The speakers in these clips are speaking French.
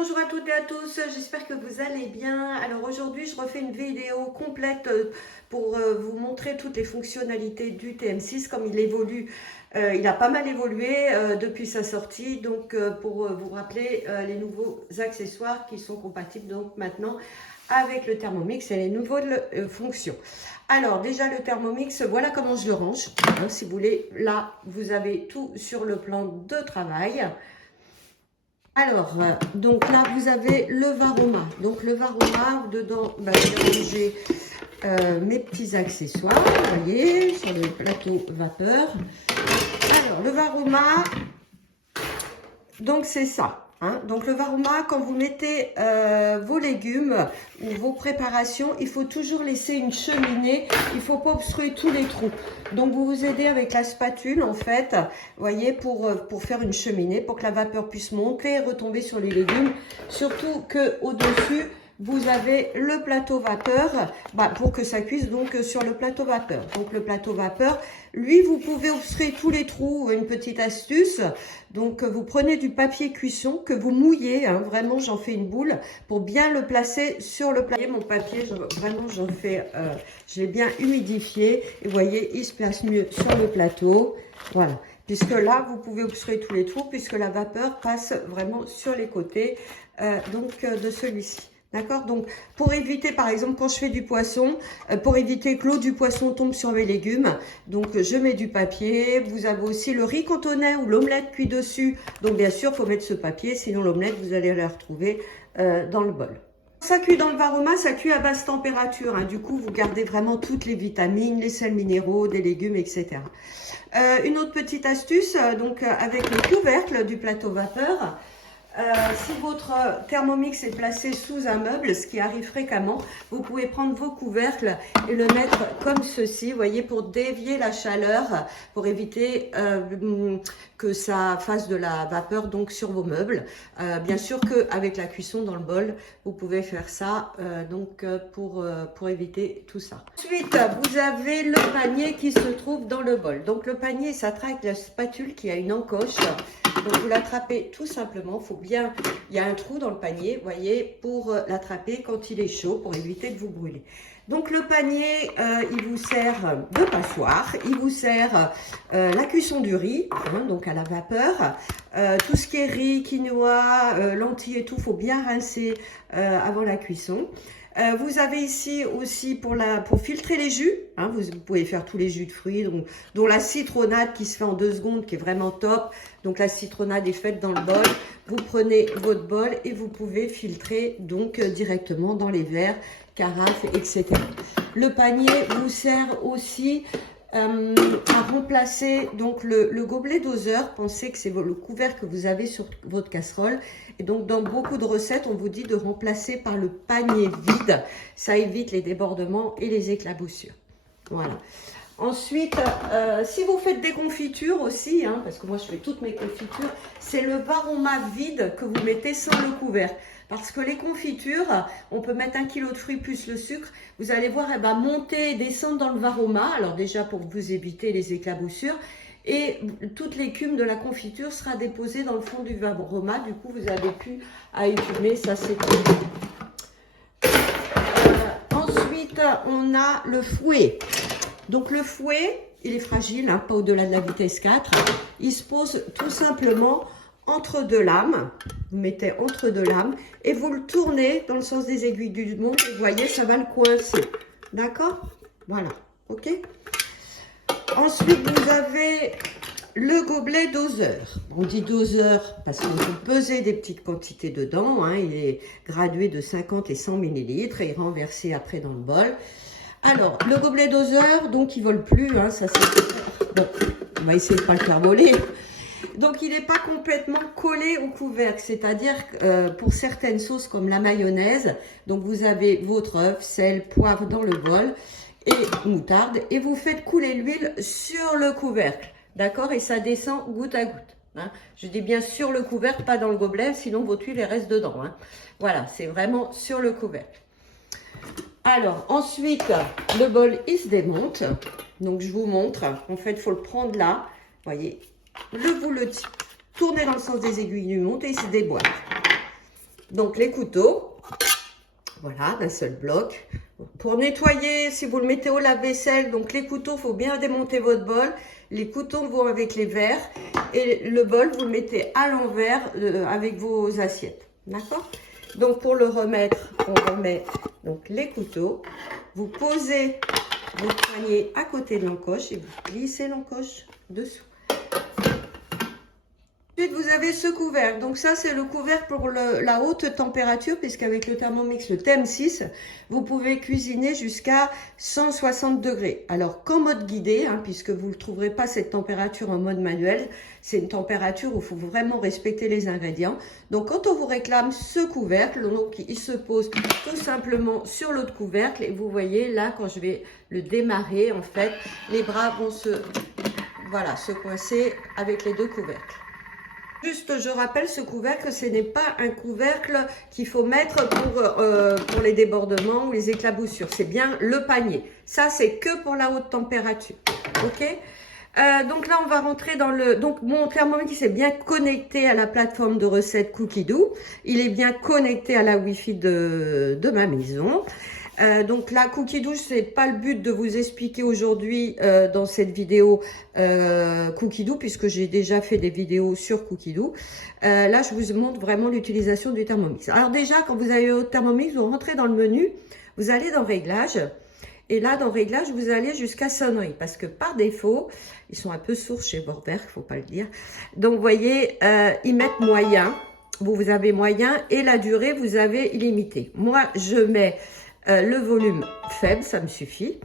Bonjour à toutes et à tous, j'espère que vous allez bien. Alors aujourd'hui, je refais une vidéo complète pour vous montrer toutes les fonctionnalités du TM6, comme il évolue. Il a pas mal évolué depuis sa sortie, donc pour vous rappeler les nouveaux accessoires qui sont compatibles donc maintenant avec le Thermomix et les nouvelles fonctions. Alors déjà le Thermomix, voilà comment je le range. Hein, si vous voulez, là vous avez tout sur le plan de travail. Alors, donc là, vous avez le Varoma. Donc, le Varoma, dedans, j'ai mes petits accessoires, vous voyez, sur le plateau vapeur. Alors, le Varoma, donc c'est ça. Hein. Donc, le Varoma, quand vous mettez vos légumes ou vos préparations, il faut toujours laisser une cheminée. Il ne faut pas obstruer tous les trous. Donc, vous vous aidez avec la spatule, en fait, vous voyez, pour faire une cheminée, pour que la vapeur puisse monter et retomber sur les légumes. Surtout qu'au-dessus, vous avez le plateau vapeur, pour que ça cuise donc sur le plateau vapeur. Donc le plateau vapeur, lui, vous pouvez obstruer tous les trous. Une petite astuce, donc vous prenez du papier cuisson que vous mouillez, hein, vraiment j'en fais une boule pour bien le placer sur le plateau. Mon papier, vraiment j'en fais, je l'ai bien humidifié et vous voyez, il se place mieux sur le plateau, voilà. Puisque là, vous pouvez obstruer tous les trous puisque la vapeur passe vraiment sur les côtés de celui-ci. D'accord? Donc, pour éviter, par exemple, quand je fais du poisson, pour éviter que l'eau du poisson tombe sur mes légumes, donc je mets du papier. Vous avez aussi le riz cantonais ou l'omelette cuit dessus. Donc, bien sûr, il faut mettre ce papier, sinon l'omelette, vous allez la retrouver dans le bol. Ça cuit dans le Varoma, ça cuit à basse température. Hein. Du coup, vous gardez vraiment toutes les vitamines, les sels minéraux, des légumes, etc. Une autre petite astuce, avec le couvercle du plateau vapeur. Si votre Thermomix est placé sous un meuble, ce qui arrive fréquemment, vous pouvez prendre vos couvercles et le mettre comme ceci, vous voyez, pour dévier la chaleur, pour éviter que ça fasse de la vapeur donc sur vos meubles. Bien sûr qu'avec la cuisson dans le bol, vous pouvez faire ça pour éviter tout ça. Ensuite, vous avez le panier qui se trouve dans le bol. Donc le panier, ça traque la spatule qui a une encoche. Donc vous l'attrapez tout simplement, il y a un trou dans le panier, vous voyez, pour l'attraper quand il est chaud, pour éviter de vous brûler. Donc le panier, il vous sert de passoire, il vous sert la cuisson du riz, hein, donc à la vapeur. Tout ce qui est riz, quinoa, lentilles et tout, faut bien rincer avant la cuisson. Vous avez ici aussi pour filtrer les jus, hein, vous pouvez faire tous les jus de fruits, dont la citronnade qui se fait en 2 secondes, qui est vraiment top. Donc la citronnade est faite dans le bol. Vous prenez votre bol et vous pouvez filtrer donc directement dans les verres, carafes, etc. Le panier vous sert aussi à remplacer donc le gobelet doseur. Pensez que c'est le couvercle que vous avez sur votre casserole. Et donc dans beaucoup de recettes, on vous dit de remplacer par le panier vide. Ça évite les débordements et les éclaboussures. Voilà. Ensuite, si vous faites des confitures aussi, hein, parce que moi je fais toutes mes confitures, c'est le Varoma vide que vous mettez sans le couvercle. Parce que les confitures, on peut mettre 1 kg de fruits plus le sucre. Vous allez voir, elle va monter et descendre dans le Varoma. Alors déjà pour vous éviter les éclaboussures. Et toute l'écume de la confiture sera déposée dans le fond du Varoma. Du coup, vous n'avez plus à écumer. Ça, c'est tout. Ensuite, on a le fouet. Donc le fouet, il est fragile, hein, pas au-delà de la vitesse 4. Il se pose tout simplement entre 2 lames. Vous mettez entre 2 lames et vous le tournez dans le sens des aiguilles du montre. Vous voyez, ça va le coincer. D'accord? Voilà. OK? Ensuite, vous avez le gobelet doseur. On dit doseur parce qu'on peut peser des petites quantités dedans. Hein. Il est gradué de 50 et 100 ml et renversé après dans le bol. Alors, le gobelet doseur, donc il ne vole plus, hein, ça c'est... Bon, on va essayer de ne pas le faire voler. Donc, il n'est pas complètement collé au couvercle, c'est-à-dire pour certaines sauces comme la mayonnaise, donc vous avez votre œuf, sel, poivre dans le bol et moutarde, et vous faites couler l'huile sur le couvercle, d'accord? Et ça descend goutte à goutte. Hein. Je dis bien sur le couvercle, pas dans le gobelet, sinon votre huile elle reste dedans. Hein. Voilà, c'est vraiment sur le couvercle. Alors, ensuite, le bol, il se démonte. Donc, je vous montre. En fait, il faut le prendre là. Vous voyez, vous le tournez dans le sens des aiguilles du monte et il se déboîte. Donc les couteaux, voilà, d'un seul bloc. Pour nettoyer, si vous le mettez au lave-vaisselle, donc les couteaux, il faut bien démonter votre bol. Les couteaux vont avec les verres et le bol, vous le mettez à l'envers avec vos assiettes. D'accord? Donc pour le remettre, on remet donc les couteaux. Vous posez votre poignet à côté de l'encoche et vous glissez l'encoche dessous. Ensuite, vous avez ce couvercle. Donc ça, c'est le couvercle pour la haute température, puisqu'avec le Thermomix, le TM6, vous pouvez cuisiner jusqu'à 160 degrés. Alors, qu'en mode guidé, hein, puisque vous ne trouverez pas cette température en mode manuel, c'est une température où il faut vraiment respecter les ingrédients. Donc, quand on vous réclame ce couvercle, donc il se pose tout simplement sur l'autre couvercle. Et vous voyez, là, quand je vais le démarrer, en fait, les bras vont se coincer avec les deux couvercles. Juste, je rappelle, ce couvercle, ce n'est pas un couvercle qu'il faut mettre pour les débordements ou les éclaboussures. C'est bien le panier. Ça, c'est que pour la haute température. OK? Donc là, on va rentrer dans le... Donc, mon Thermomix est bien connecté à la plateforme de recettes Cookidoo. Il est bien connecté à la Wi-Fi de ma maison. Donc là, Cookidoo, c'est pas le but de vous expliquer aujourd'hui dans cette vidéo Cookidoo, puisque j'ai déjà fait des vidéos sur Cookidoo. Là, je vous montre vraiment l'utilisation du Thermomix. Alors déjà, quand vous avez votre Thermomix, vous rentrez dans le menu, vous allez dans Réglages. Et là, dans Réglages, vous allez jusqu'à Sonnerie, parce que par défaut, ils sont un peu sourds chez Vorwerk, faut pas le dire. Donc, vous voyez, ils mettent moyen. Vous avez moyen et la durée, vous avez illimité. Moi, je mets... le volume faible, ça me suffit.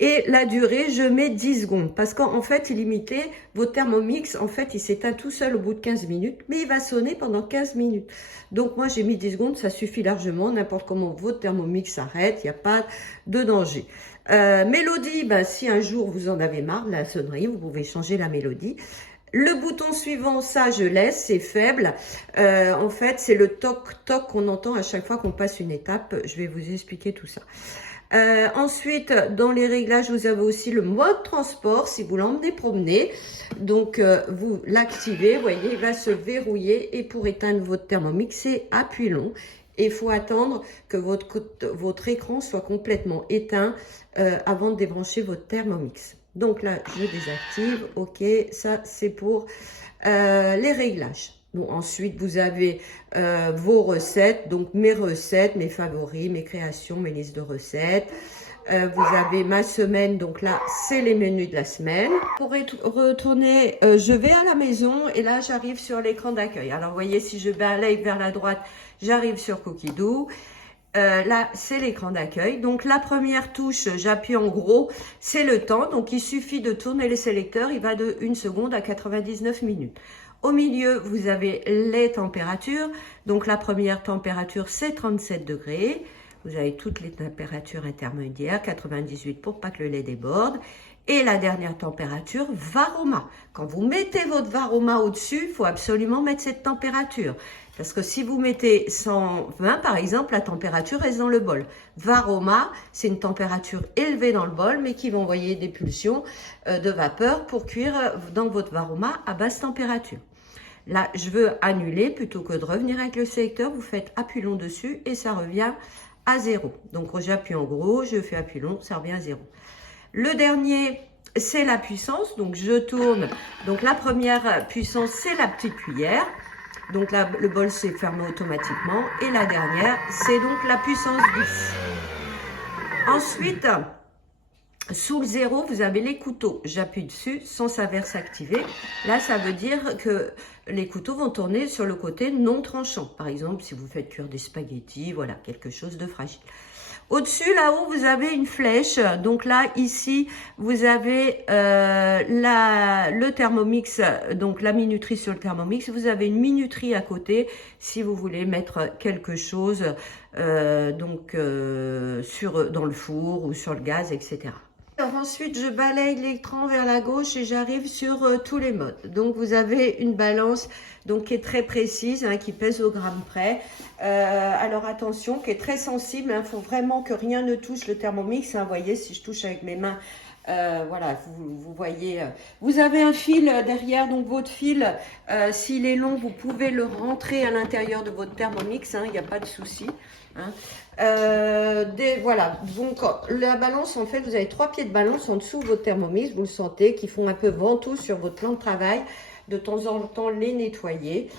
Et la durée, je mets 10 secondes. Parce qu'en fait, illimité, votre Thermomix, en fait, il s'éteint tout seul au bout de 15 minutes. Mais il va sonner pendant 15 minutes. Donc, moi, j'ai mis 10 secondes. Ça suffit largement. N'importe comment votre Thermomix s'arrête. Il n'y a pas de danger. Mélodie, ben, si un jour vous en avez marre de la sonnerie, vous pouvez changer la mélodie. Le bouton suivant, ça je laisse, c'est faible. En fait, c'est le toc-toc qu'on entend à chaque fois qu'on passe une étape. Je vais vous expliquer tout ça. Ensuite, dans les réglages, vous avez aussi le mode transport si vous l'emmenez promener. Donc, vous l'activez, vous voyez, il va se verrouiller. Et pour éteindre votre Thermomix, c'est appui long. Et il faut attendre que votre écran soit complètement éteint avant de débrancher votre Thermomix. Donc là, je désactive. OK, ça, c'est pour les réglages. Donc, ensuite, vous avez vos recettes. Donc, mes recettes, mes favoris, mes créations, mes listes de recettes. Vous avez ma semaine. Donc là, c'est les menus de la semaine. Pour retourner, je vais à la maison et là, j'arrive sur l'écran d'accueil. Alors, vous voyez, si je balaye vers la droite, j'arrive sur Cookidoo. Là, c'est l'écran d'accueil. Donc, la première touche, j'appuie en gros, c'est le temps. Donc, il suffit de tourner les sélecteurs. Il va de 1 seconde à 99 minutes. Au milieu, vous avez les températures. Donc, la première température, c'est 37 degrés. Vous avez toutes les températures intermédiaires, 98 pour pas que le lait déborde. Et la dernière température, Varoma. Quand vous mettez votre Varoma au-dessus, il faut absolument mettre cette température. Parce que si vous mettez 120, par exemple, la température reste dans le bol. Varoma, c'est une température élevée dans le bol, mais qui va envoyer des pulsions de vapeur pour cuire dans votre Varoma à basse température. Là, je veux annuler, plutôt que de revenir avec le sélecteur, vous faites appui long dessus et ça revient à 0. Donc, j'appuie en gros, je fais appui long, ça revient à 0. Le dernier, c'est la puissance. Donc, je tourne. Donc, la première puissance, c'est la petite cuillère. Donc là, le bol s'est fermé automatiquement. Et la dernière, c'est donc la puissance 10. Ensuite, sous le 0, vous avez les couteaux. J'appuie dessus sans savoir s'activer. Là, ça veut dire que les couteaux vont tourner sur le côté non tranchant. Par exemple, si vous faites cuire des spaghettis, voilà, quelque chose de fragile. Au-dessus, là-haut, vous avez une flèche. Donc là, ici, vous avez le Thermomix, donc la minuterie sur le Thermomix. Vous avez une minuterie à côté si vous voulez mettre quelque chose dans le four ou sur le gaz, etc. Alors ensuite, je balaye l'écran vers la gauche et j'arrive sur tous les modes. Donc, vous avez une balance donc, qui est très précise, hein, qui pèse au gramme près. Alors, attention, qui est très sensible. Il faut vraiment que rien ne touche le Thermomix. Hein. Vous voyez, si je touche avec mes mains, Voilà, vous voyez, vous avez un fil derrière, donc votre fil, s'il est long, vous pouvez le rentrer à l'intérieur de votre Thermomix, hein, il n'y a pas de souci. Hein. Voilà, donc la balance, en fait, vous avez 3 pieds de balance en dessous de votre Thermomix, vous le sentez, qui font un peu ventoux sur votre plan de travail. De temps en temps, les nettoyer,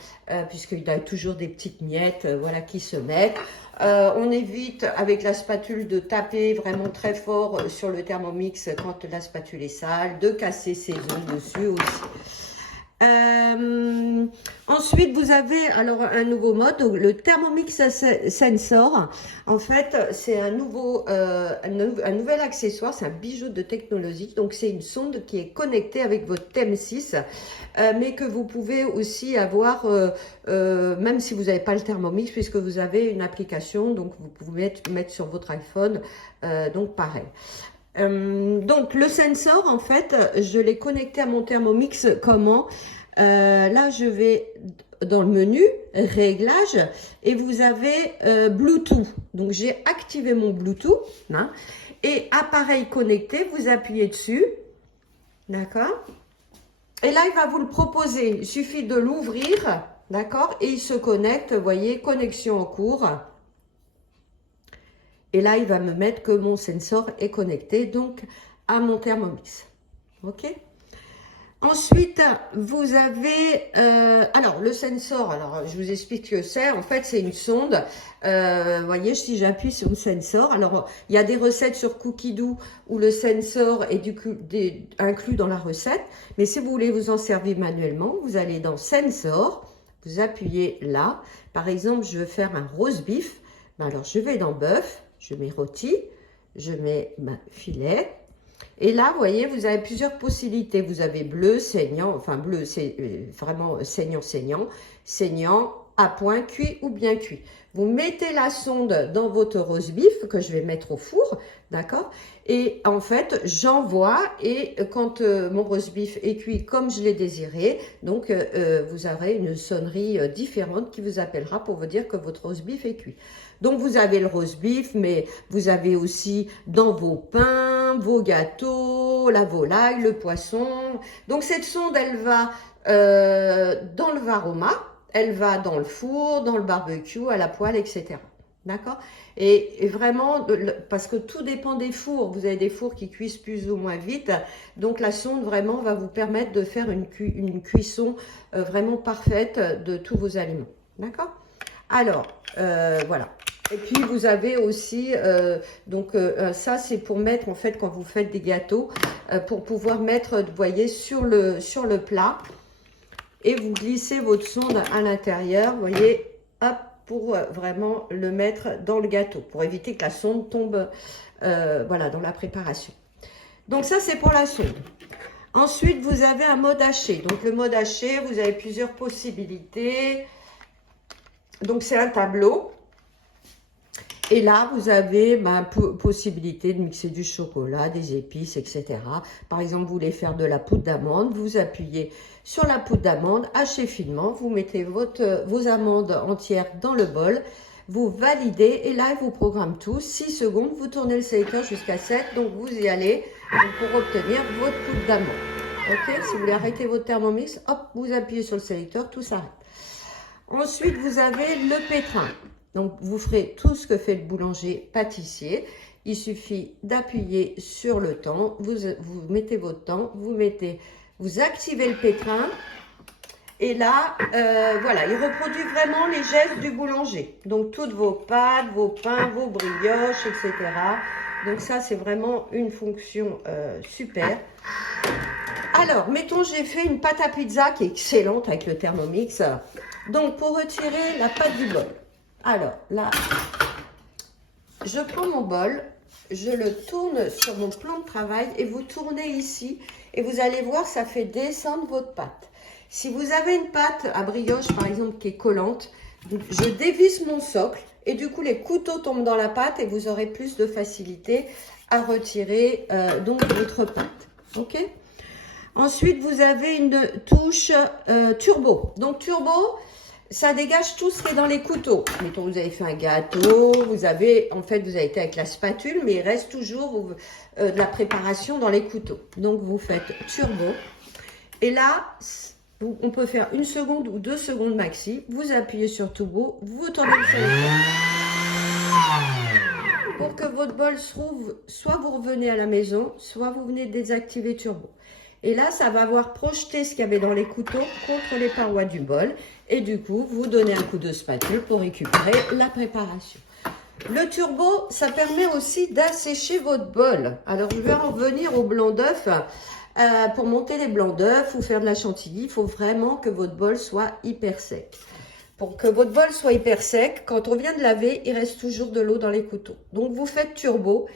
puisqu'il y a toujours des petites miettes voilà, qui se mettent. On évite avec la spatule de taper vraiment très fort sur le Thermomix quand la spatule est sale, de casser ses ongles dessus aussi. Ensuite, vous avez alors un nouveau mode, donc le Thermomix Sensor. En fait, c'est un nouvel accessoire, c'est un bijou de technologie. Donc, c'est une sonde qui est connectée avec votre TM6, mais que vous pouvez aussi avoir, même si vous n'avez pas le Thermomix, puisque vous avez une application, donc vous pouvez mettre sur votre iPhone, donc pareil. Donc le sensor, en fait, je l'ai connecté à mon Thermomix. Comment? Là, je vais dans le menu réglage et vous avez Bluetooth. Donc j'ai activé mon Bluetooth, hein, et appareil connecté, vous appuyez dessus, d'accord? Et là, il va vous le proposer. Il suffit de l'ouvrir, d'accord? Et il se connecte, vous voyez, connexion en cours. Et là, il va me mettre que mon sensor est connecté donc à mon Thermomix. OK? Ensuite, vous avez... alors, le sensor, alors je vous explique ce que c'est. En fait, c'est une sonde. Vous voyez, si j'appuie sur le sensor, alors il y a des recettes sur Cookidoo où le sensor est inclus dans la recette. Mais si vous voulez vous en servir manuellement, vous allez dans Sensor, vous appuyez là. Par exemple, je veux faire un roast beef. Ben alors, je vais dans Bœuf. Je mets rôti, je mets ma filet. Et là, vous voyez, vous avez plusieurs possibilités. Vous avez bleu, saignant, enfin bleu, c'est vraiment saignant, saignant, à point, cuit ou bien cuit. Vous mettez la sonde dans votre roast beef que je vais mettre au four, d'accord? Et en fait, j'envoie et quand mon roast beef est cuit comme je l'ai désiré, donc vous aurez une sonnerie différente qui vous appellera pour vous dire que votre roast beef est cuit. Donc, vous avez le roast beef, mais vous avez aussi dans vos pains, vos gâteaux, la volaille, le poisson. Donc, cette sonde, elle va dans le Varoma, elle va dans le four, dans le barbecue, à la poêle, etc. D'accord? Et vraiment, parce que tout dépend des fours. Vous avez des fours qui cuisent plus ou moins vite. Donc, la sonde, vraiment, va vous permettre de faire une cuisson vraiment parfaite de tous vos aliments. D'accord? Alors, voilà. Et puis, vous avez aussi, ça, c'est pour mettre, en fait, quand vous faites des gâteaux, pour pouvoir mettre, vous voyez, sur le plat. Et vous glissez votre sonde à l'intérieur, vous voyez, hop, pour vraiment le mettre dans le gâteau, pour éviter que la sonde tombe, voilà, dans la préparation. Donc, ça, c'est pour la sonde. Ensuite, vous avez un mode haché. Donc, le mode haché, vous avez plusieurs possibilités. Donc, c'est un tableau. Et là, vous avez possibilité de mixer du chocolat, des épices, etc. Par exemple, vous voulez faire de la poudre d'amande, vous appuyez sur la poudre d'amande, hachez finement, vous mettez vos amandes entières dans le bol, vous validez et là, il vous programme tout. 6 secondes, vous tournez le sélecteur jusqu'à 7, donc vous y allez pour obtenir votre poudre d'amande. Ok, si vous voulez arrêter votre Thermomix, hop, vous appuyez sur le sélecteur, tout s'arrête. Ensuite, vous avez le pétrin. Donc, vous ferez tout ce que fait le boulanger pâtissier. Il suffit d'appuyer sur le temps. Vous mettez votre temps. Vous activez le pétrin. Et là, voilà, il reproduit vraiment les gestes du boulanger. Donc, toutes vos pâtes, vos pains, vos brioches, etc. Donc, ça, c'est vraiment une fonction super. Alors, mettons, j'ai fait une pâte à pizza qui est excellente avec le Thermomix. Donc, pour retirer la pâte du bol. Alors, là, je prends mon bol, je le tourne sur mon plan de travail et vous tournez ici et vous allez voir, ça fait descendre votre pâte. Si vous avez une pâte à brioche, par exemple, qui est collante, je dévisse mon socle et du coup, les couteaux tombent dans la pâte et vous aurez plus de facilité à retirer donc votre pâte. OK ? Ensuite, vous avez une touche turbo. Donc, turbo... ça dégage tout ce qui est dans les couteaux. Mettons, vous avez fait un gâteau, vous avez été avec la spatule, mais il reste toujours de la préparation dans les couteaux. Donc, vous faites turbo. Et là, on peut faire 1 seconde ou 2 secondes maxi. Vous appuyez sur turbo, vous tournez le sélecteur. Pour que votre bol se rouvre, soit vous revenez à la maison, soit vous venez de désactiver turbo. Et là, ça va avoir projeté ce qu'il y avait dans les couteaux contre les parois du bol. Et du coup, vous donnez un coup de spatule pour récupérer la préparation. Le turbo, ça permet aussi d'assécher votre bol. Alors, je vais en venir au blanc d'œuf. Pour monter les blancs d'œuf ou faire de la chantilly, il faut vraiment que votre bol soit hyper sec. Pour que votre bol soit hyper sec, quand on vient de laver, il reste toujours de l'eau dans les couteaux. Donc, vous faites turbo.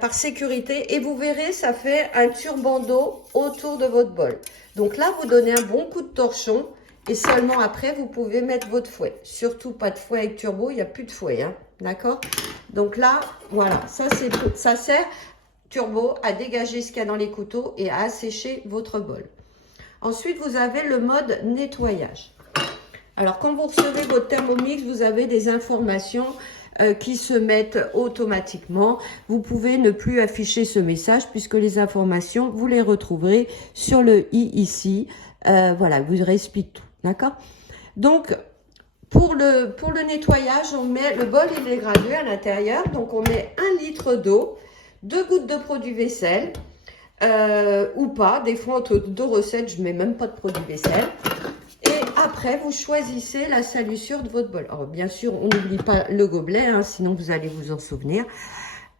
Par sécurité, et vous verrez, ça fait un turban d'eau autour de votre bol. Donc là, vous donnez un bon coup de torchon et seulement après, vous pouvez mettre votre fouet. Surtout pas de fouet avec turbo, il n'y a plus de fouet, hein, d'accord? Donc là, voilà, ça sert turbo à dégager ce qu'il y a dans les couteaux et à assécher votre bol. Ensuite, vous avez le mode nettoyage. Alors, quand vous recevez votre Thermomix, vous avez des informations qui se mettent automatiquement. Vous pouvez ne plus afficher ce message puisque les informations, vous les retrouverez sur le i ici. Voilà, vous explique tout, d'accord? Donc, pour le nettoyage, on met le bol, il est gradué à l'intérieur. Donc, on met 1 litre d'eau, 2 gouttes de produit vaisselle ou pas. Des fois, entre 2 recettes, je mets même pas de produit vaisselle. Après, vous choisissez la salissure de votre bol. Alors, bien sûr, on n'oublie pas le gobelet, hein, sinon vous allez vous en souvenir.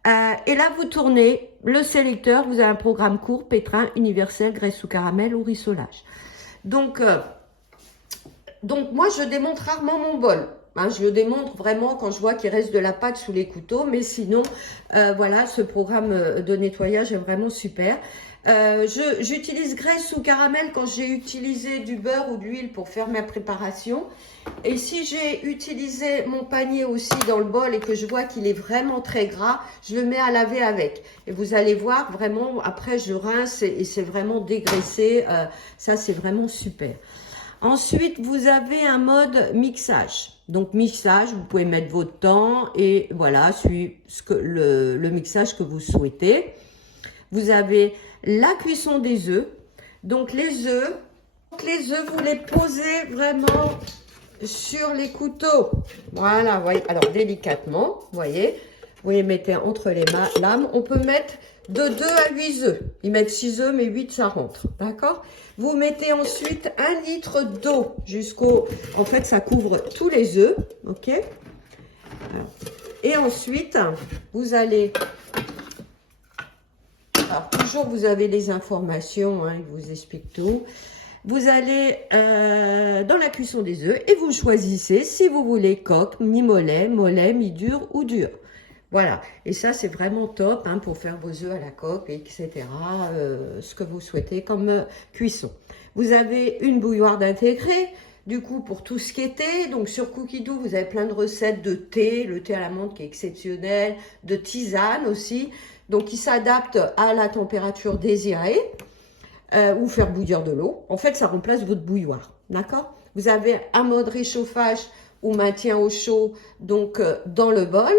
Et là, vous tournez le sélecteur. Vous avez un programme court, pétrin, universel, graisse ou caramel ou rissolage. Donc moi, je démonte rarement mon bol. Hein, je le démontre vraiment quand je vois qu'il reste de la pâte sous les couteaux. Mais sinon, voilà, ce programme de nettoyage est vraiment super. J'utilise graisse ou caramel quand j'ai utilisé du beurre ou de l'huile pour faire ma préparation. Et si j'ai utilisé mon panier aussi dans le bol et que je vois qu'il est vraiment très gras, je le mets à laver avec. Et vous allez voir vraiment, après je rince et c'est vraiment dégraissé. Ça, c'est vraiment super. Ensuite, vous avez un mode mixage. Donc, mixage, vous pouvez mettre votre temps et voilà, suivre le mixage que vous souhaitez. Vous avez la cuisson des œufs. Donc, les œufs, vous les posez vraiment sur les couteaux. Voilà, vous voyez. Alors, délicatement, vous voyez. Vous les mettez entre les lames. On peut mettre de 2 à 8 œufs. Ils mettent 6 œufs, mais 8, ça rentre. D'accord? Vous mettez ensuite 1 litre d'eau jusqu'au... En fait, ça couvre tous les œufs. OK? Alors, et ensuite, vous allez... Alors, toujours, vous avez les informations. Hein, il vous explique tout. Vous allez dans la cuisson des œufs et vous choisissez si vous voulez coque, mi-mollet, mollet, mi-dur ou dur. Voilà, et ça c'est vraiment top hein, pour faire vos œufs à la coque, etc. Ce que vous souhaitez comme cuisson. Vous avez une bouilloire intégrée, du coup pour tout ce qui est thé. Donc sur Cookidoo, vous avez plein de recettes de thé, le thé à la menthe qui est exceptionnel, de tisane aussi. Donc qui s'adapte à la température désirée ou faire bouillir de l'eau. En fait, ça remplace votre bouilloire, d'accord? Vous avez un mode réchauffage ou maintien au chaud, donc dans le bol.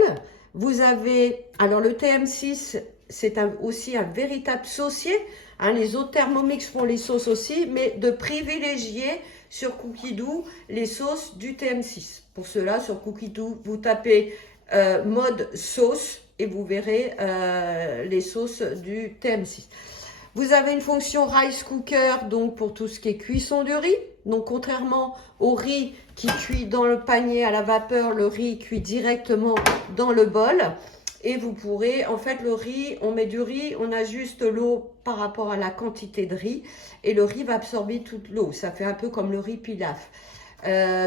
Vous avez, alors le TM6, c'est aussi un véritable saucier. Hein, les autres Thermomix font les sauces aussi, mais de privilégier sur Cookidoo les sauces du TM6. Pour cela, sur Cookidoo, vous tapez mode sauce et vous verrez les sauces du TM6. Vous avez une fonction rice cooker, donc pour tout ce qui est cuisson du riz. Donc contrairement au riz qui cuit dans le panier à la vapeur, le riz cuit directement dans le bol. Et vous pourrez, en fait le riz, on met du riz, on ajuste l'eau par rapport à la quantité de riz. Et le riz va absorber toute l'eau. Ça fait un peu comme le riz pilaf.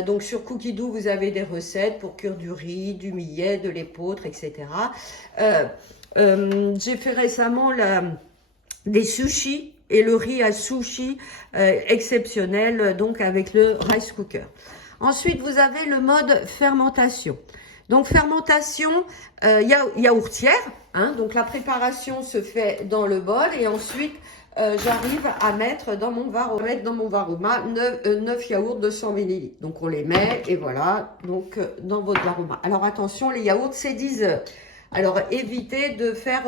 Donc sur Cookidoo, vous avez des recettes pour cuire du riz, du millet, de l'épeautre, etc. J'ai fait récemment des sushis et le riz à sushi exceptionnel, donc avec le rice cooker. Ensuite, vous avez le mode fermentation. Donc, fermentation yaourtière, hein, donc la préparation se fait dans le bol et ensuite, j'arrive à mettre dans mon varoma 9 yaourts de 100 ml. Donc on les met et voilà, donc dans votre varoma. Alors attention, les yaourts c'est 10 heures. Alors évitez de faire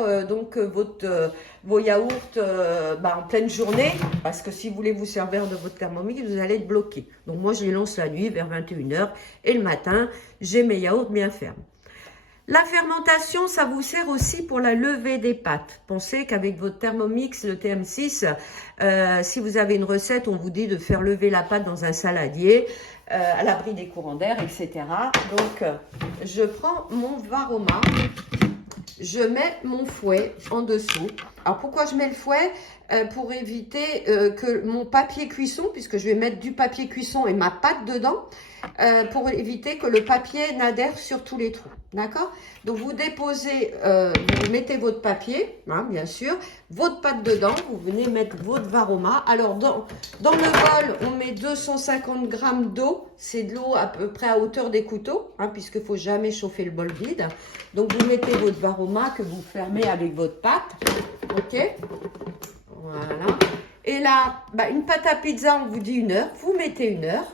vos yaourts en pleine journée, parce que si vous voulez vous servir de votre Thermomix, vous allez être bloqué. Donc moi je les lance la nuit vers 21 heures et le matin, j'ai mes yaourts bien fermes. La fermentation, ça vous sert aussi pour la levée des pâtes. Pensez qu'avec votre Thermomix, le TM6, si vous avez une recette, on vous dit de faire lever la pâte dans un saladier, à l'abri des courants d'air, etc. Donc, je prends mon varoma, je mets mon fouet en dessous. Alors, pourquoi je mets le fouet? Pour éviter que mon papier cuisson, puisque je vais mettre du papier cuisson et ma pâte dedans, pour éviter que le papier n'adhère sur tous les trous. D'accord? Donc, vous déposez, vous mettez votre papier, hein, bien sûr, votre pâte dedans, vous venez mettre votre varoma. Alors, dans le bol, on met 250 g d'eau. C'est de l'eau à peu près à hauteur des couteaux, hein, puisqu'il ne faut jamais chauffer le bol vide. Donc, vous mettez votre varoma que vous fermez avec votre pâte. OK? Voilà. Et là, une pâte à pizza, on vous dit 1 heure. Vous mettez 1 heure.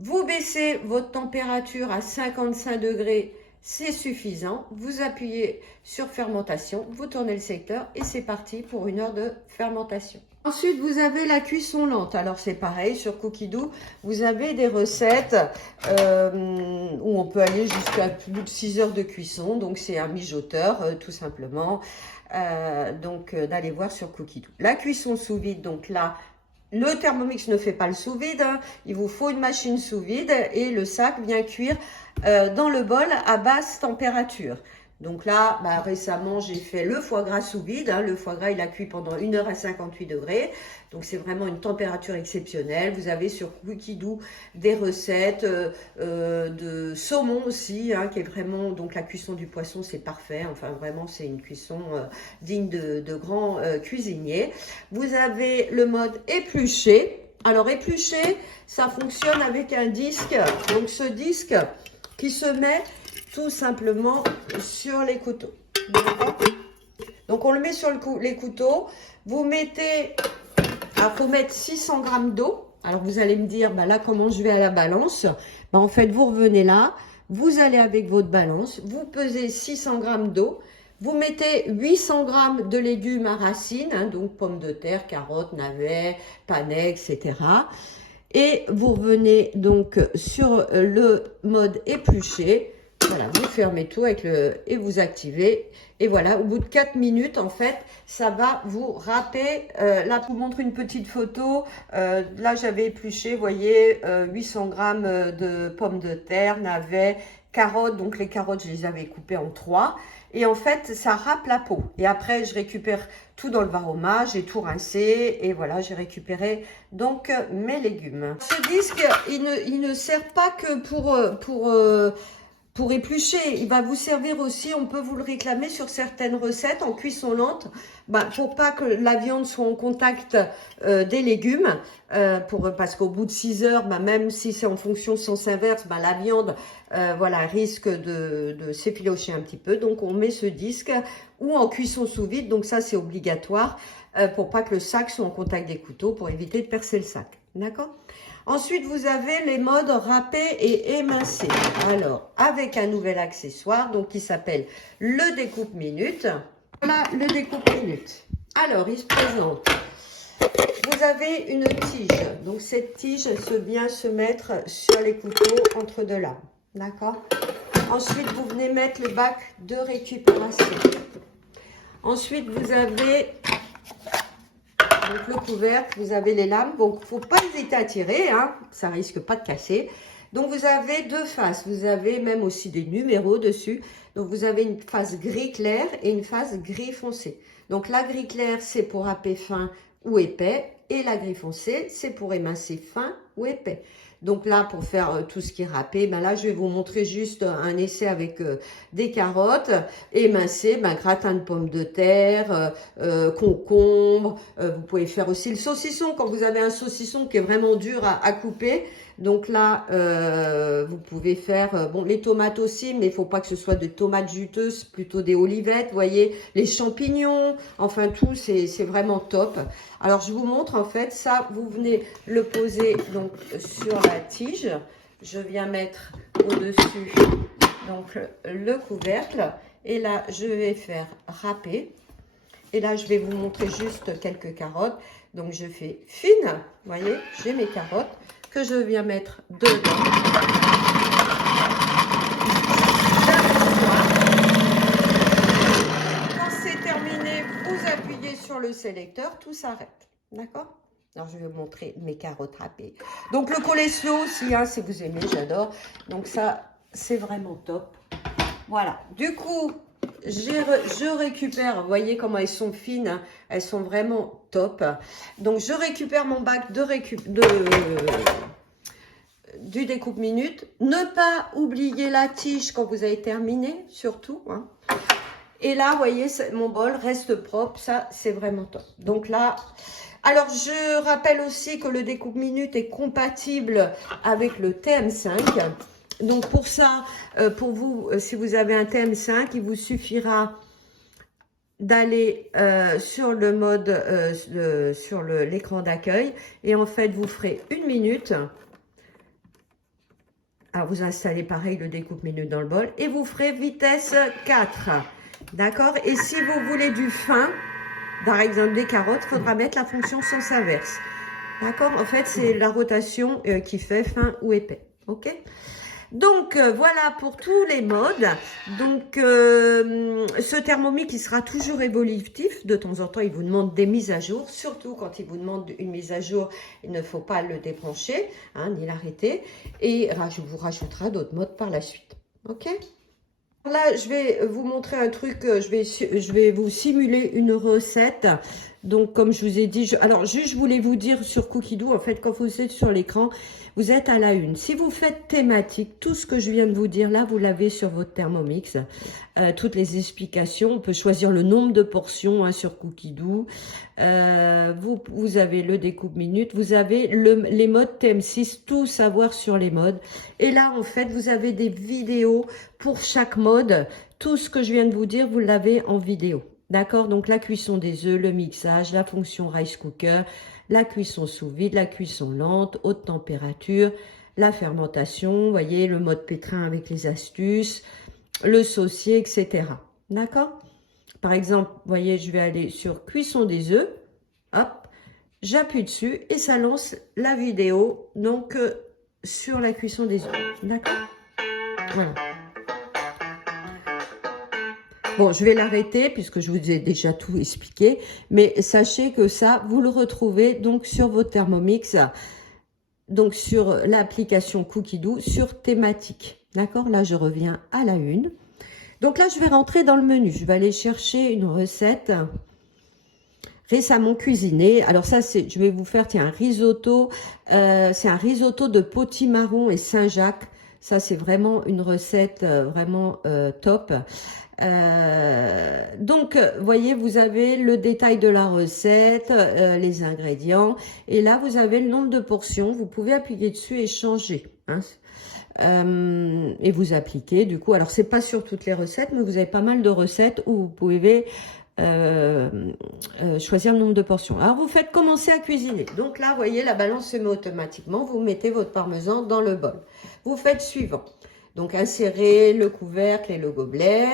Vous baissez votre température à 55 degrés, c'est suffisant. Vous appuyez sur fermentation, vous tournez le secteur et c'est parti pour 1 heure de fermentation. Ensuite, vous avez la cuisson lente. Alors, c'est pareil, sur Cookidoo, vous avez des recettes où on peut aller jusqu'à plus de 6 heures de cuisson. Donc, c'est un mijoteur, tout simplement. D'aller voir sur Cookidoo. La cuisson sous vide, donc là, le Thermomix ne fait pas le sous vide, hein. Il vous faut une machine sous vide et le sac vient cuire dans le bol à basse température. Donc là, récemment, j'ai fait le foie gras sous vide, hein. Le foie gras, il a cuit pendant 1 heure à 58 degrés. Donc, c'est vraiment une température exceptionnelle. Vous avez sur Cookidoo des recettes de saumon aussi, hein, qui est vraiment... Donc, la cuisson du poisson, c'est parfait. Enfin, vraiment, c'est une cuisson digne de grands cuisiniers. Vous avez le mode épluché. Alors, épluché, ça fonctionne avec un disque. Donc, ce disque qui se met tout simplement sur les couteaux. Donc, on le met sur les couteaux. Vous mettez... Il faut mettre 600 g d'eau. Alors, vous allez me dire, là, comment je vais à la balance? En fait, vous revenez là. Vous allez avec votre balance. Vous pesez 600 g d'eau. Vous mettez 800 g de légumes à racines, hein, donc pommes de terre, carottes, navets, panais, etc. Et vous revenez donc sur le mode épluché. Voilà, vous fermez tout avec et vous activez. Et voilà, au bout de 4 minutes, en fait, ça va vous râper. Là, je vous montre une petite photo. Là, j'avais épluché, vous voyez, 800 g de pommes de terre, navets, carottes. Donc, les carottes, je les avais coupées en 3. Et en fait, ça râpe la peau. Et après, je récupère tout dans le varoma. J'ai tout rincé. Et voilà, j'ai récupéré donc mes légumes. Ce disque, il ne sert pas que pour éplucher, il va vous servir aussi, on peut vous le réclamer sur certaines recettes en cuisson lente, pour pas que la viande soit en contact des légumes, parce qu'au bout de 6 heures, même si c'est en fonction sens inverse, la viande risque de s'effilocher un petit peu. Donc on met ce disque ou en cuisson sous vide, donc ça c'est obligatoire pour pas que le sac soit en contact des couteaux, pour éviter de percer le sac. D'accord? Ensuite, vous avez les modes râpé et émincé. Alors, avec un nouvel accessoire, donc qui s'appelle le découpe minute. Voilà, le découpe minute. Alors, il se présente. Vous avez une tige. Donc, cette tige vient se mettre sur les couteaux entre deux lames. D'accord? Ensuite, vous venez mettre le bac de récupération. Ensuite, vous avez... Donc, le couvercle, vous avez les lames. Donc, il ne faut pas hésiter à tirer, hein, ça risque pas de casser. Donc, vous avez 2 faces. Vous avez même aussi des numéros dessus. Donc, vous avez une face gris clair et une face gris foncé. Donc, la gris clair, c'est pour râper fin ou épais. Et la gris foncé, c'est pour émincer fin ou épais. Donc là, pour faire tout ce qui est râpé, ben là, je vais vous montrer juste un essai avec des carottes, émincé, gratin de pommes de terre, concombre. Vous pouvez faire aussi le saucisson quand vous avez un saucisson qui est vraiment dur à couper. Donc là, vous pouvez faire, bon, les tomates aussi, mais il faut pas que ce soit des tomates juteuses, plutôt des olivettes, vous voyez, les champignons, enfin tout, c'est vraiment top. Alors, je vous montre, en fait, ça, vous venez le poser donc sur la tige. Je viens mettre au-dessus donc le couvercle. Et là, je vais faire râper. Et là, je vais vous montrer juste quelques carottes. Donc, je fais fine, vous voyez, j'ai mes carottes que je viens mettre dedans. Quand c'est terminé, vous appuyez sur le sélecteur, tout s'arrête. D'accord? Alors, je vais vous montrer mes carottes râpées. Donc, le coleslaw aussi, hein, si vous aimez, j'adore. Donc, ça, c'est vraiment top. Voilà. Du coup, je récupère, vous voyez comment elles sont fines, hein, elles sont vraiment top. Donc, je récupère mon bac du découpe minute. Ne pas oublier la tige quand vous avez terminé, surtout. Hein. Et là, vous voyez, mon bol reste propre. Ça, c'est vraiment top. Donc là, alors je rappelle aussi que le découpe minute est compatible avec le TM5. Donc pour ça, pour vous, si vous avez un TM5, il vous suffira d'aller sur le mode, sur l'écran d'accueil. Et en fait, vous ferez 1 minute. Alors vous installez pareil le découpe minute dans le bol. Et vous ferez vitesse 4. D'accord? Et si vous voulez du fin, par exemple des carottes, il faudra mettre la fonction sens inverse. D'accord? En fait, c'est la rotation qui fait fin ou épais. Ok? Donc, voilà pour tous les modes. Donc, ce Thermomix, il sera toujours évolutif. De temps en temps, il vous demande des mises à jour. Surtout quand il vous demande une mise à jour, il ne faut pas le débrancher, hein, ni l'arrêter. Et je vous rajoutera d'autres modes par la suite. Ok? Là, je vais vous montrer un truc. Je vais vous simuler une recette. Donc, comme je vous ai dit, alors juste, je voulais vous dire sur Cookidoo, en fait, quand vous êtes sur l'écran, vous êtes à la une. Si vous faites thématique, tout ce que je viens de vous dire là, vous l'avez sur votre Thermomix. Toutes les explications. On peut choisir le nombre de portions hein, sur Cookidoo. Vous avez le découpe minute. Vous avez les modes TM6, tout savoir sur les modes. Et là, en fait, vous avez des vidéos pour chaque mode. Tout ce que je viens de vous dire, vous l'avez en vidéo. D'accord? Donc, la cuisson des œufs, le mixage, la fonction rice cooker, la cuisson sous vide, la cuisson lente, haute température, la fermentation, vous voyez, le mode pétrin avec les astuces, le saucier, etc. D'accord? Par exemple, vous voyez, je vais aller sur cuisson des œufs. Hop, j'appuie dessus et ça lance la vidéo, donc, sur la cuisson des œufs. D'accord? Voilà. Bon, je vais l'arrêter puisque je vous ai déjà tout expliqué. Mais sachez que ça, vous le retrouvez donc sur votre Thermomix, donc sur l'application Cookidoo, sur thématique. D'accord? Là, je reviens à la une. Donc là, je vais rentrer dans le menu. Je vais aller chercher une recette récemment cuisinée. Alors ça, je vais vous faire un risotto. C'est un risotto de potimarron et Saint-Jacques. Ça, c'est vraiment une recette vraiment top. Donc, voyez, vous avez le détail de la recette, les ingrédients. Et là, vous avez le nombre de portions. Vous pouvez appuyer dessus et changer. Hein. Et vous appliquez. Du coup, alors, c'est pas sur toutes les recettes, mais vous avez pas mal de recettes où vous pouvez choisir le nombre de portions. Alors, vous faites commencer à cuisiner. Donc là, vous voyez, la balance se met automatiquement. Vous mettez votre parmesan dans le bol. Vous faites suivant. Donc, insérez le couvercle et le gobelet.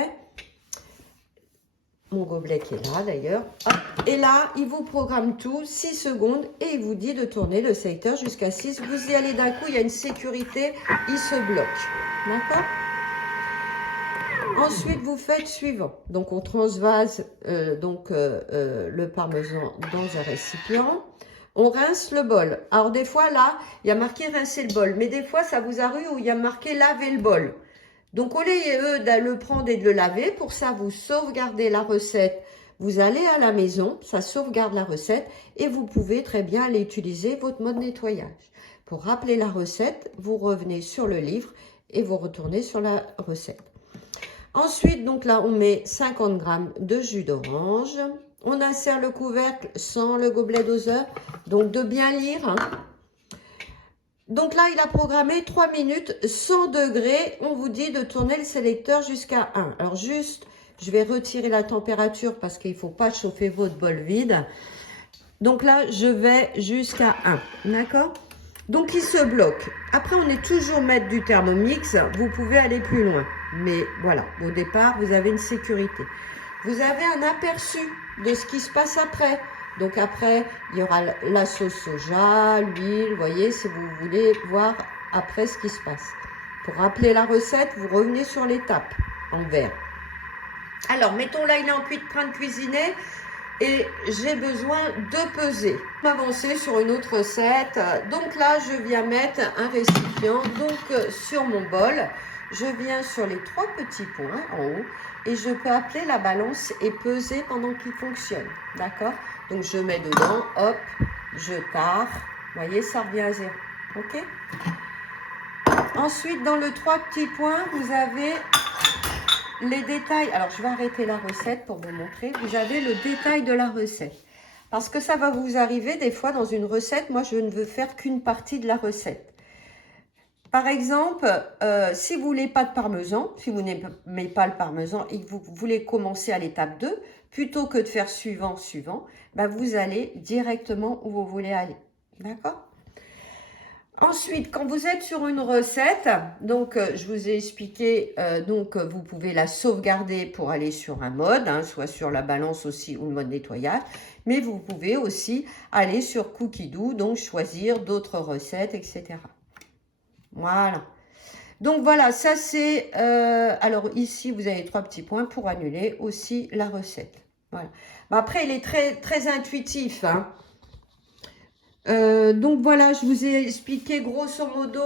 Mon gobelet qui est là d'ailleurs. Et là, il vous programme tout, 6 secondes, et il vous dit de tourner le sélecteur jusqu'à 6. Vous y allez d'un coup, il y a une sécurité, il se bloque. D'accord? Ensuite, vous faites suivant. Donc, on transvase le parmesan dans un récipient. On rince le bol. Alors, des fois, là, il y a marqué rincer le bol. Mais des fois, ça vous arrive où il y a marqué laver le bol. Donc, au lieu de le prendre et de le laver, pour ça, vous sauvegardez la recette. Vous allez à la maison, ça sauvegarde la recette et vous pouvez très bien aller utiliser votre mode nettoyage. Pour rappeler la recette, vous revenez sur le livre et vous retournez sur la recette. Ensuite, donc là, on met 50 g de jus d'orange. On insère le couvercle sans le gobelet doseur, donc de bien lire. Hein. Donc là, il a programmé 3 minutes, 100 degrés. On vous dit de tourner le sélecteur jusqu'à 1. Alors juste, je vais retirer la température parce qu'il ne faut pas chauffer votre bol vide. Donc là, je vais jusqu'à 1. D'accord? Donc il se bloque. Après, on est toujours maître du Thermomix. Vous pouvez aller plus loin. Mais voilà, au départ, vous avez une sécurité. Vous avez un aperçu de ce qui se passe après. Donc après, il y aura la sauce soja, l'huile, vous voyez, si vous voulez voir après ce qui se passe. Pour rappeler la recette, vous revenez sur l'étape en vert. Alors, mettons là, il est en train de cuisiner et j'ai besoin de peser. Je vais avancer sur une autre recette. Donc là, je viens mettre un récipient sur mon bol. Je viens sur les 3 petits points en haut et je peux appeler la balance et peser pendant qu'il fonctionne. D'accord? Donc je mets dedans, hop, je tare. Vous voyez, ça revient à 0. Ok? Ensuite, dans le 3 petits points, vous avez les détails. Alors, je vais arrêter la recette pour vous montrer. Vous avez le détail de la recette. Parce que ça va vous arriver des fois dans une recette. Moi, je ne veux faire qu'une partie de la recette. Par exemple, si vous ne voulez pas de parmesan, si vous n'aimez pas le parmesan et que vous voulez commencer à l'étape 2, plutôt que de faire suivant, ben vous allez directement où vous voulez aller. D'accord? Ensuite, quand vous êtes sur une recette, donc je vous ai expliqué, vous pouvez la sauvegarder pour aller sur un mode, hein, soit sur la balance aussi ou le mode nettoyage, mais vous pouvez aussi aller sur Cookidoo, donc choisir d'autres recettes, etc. Voilà. Donc voilà, ça c'est... alors ici, vous avez 3 petits points pour annuler aussi la recette. Voilà. Mais après, il est très, très intuitif. Hein. Donc voilà, je vous ai expliqué grosso modo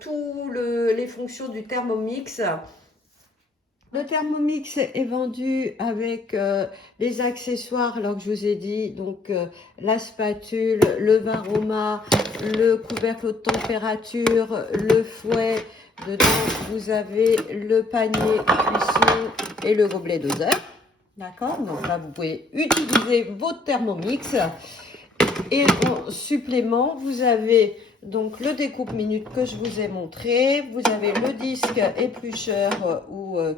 toutes les fonctions du Thermomix. Le Thermomix est vendu avec les accessoires, alors que je vous ai dit, donc la spatule, le varoma, le couvercle haute température, le fouet. Dedans, vous avez le panier cuisson et le gobelet doseur. D'accord? Donc là, vous pouvez utiliser votre Thermomix. Et en supplément, vous avez donc le découpe minute que je vous ai montré. Vous avez le disque éplucheur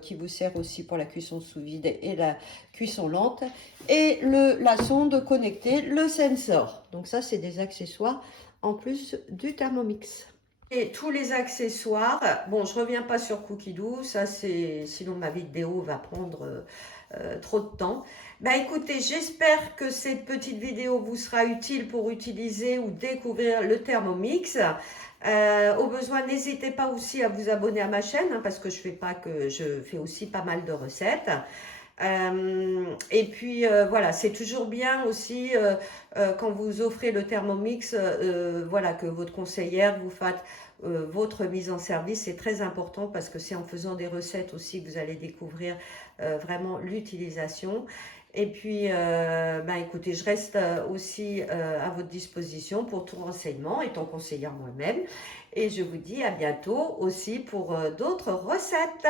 qui vous sert aussi pour la cuisson sous vide et la cuisson lente. Et la sonde connectée, le sensor. Donc ça, c'est des accessoires en plus du Thermomix. Et tous les accessoires, bon, je reviens pas sur Cookidoo, ça c'est, sinon ma vidéo va prendre trop de temps. Ben écoutez, j'espère que cette petite vidéo vous sera utile pour utiliser ou découvrir le Thermomix. Au besoin, n'hésitez pas aussi à vous abonner à ma chaîne, hein, parce que je fais aussi pas mal de recettes. Et puis voilà, c'est toujours bien aussi quand vous offrez le Thermomix, voilà, que votre conseillère vous fasse votre mise en service. C'est très important parce que c'est en faisant des recettes aussi que vous allez découvrir vraiment l'utilisation. Et puis, écoutez, je reste aussi à votre disposition pour tout renseignement, étant conseillère moi-même. Et je vous dis à bientôt aussi pour d'autres recettes.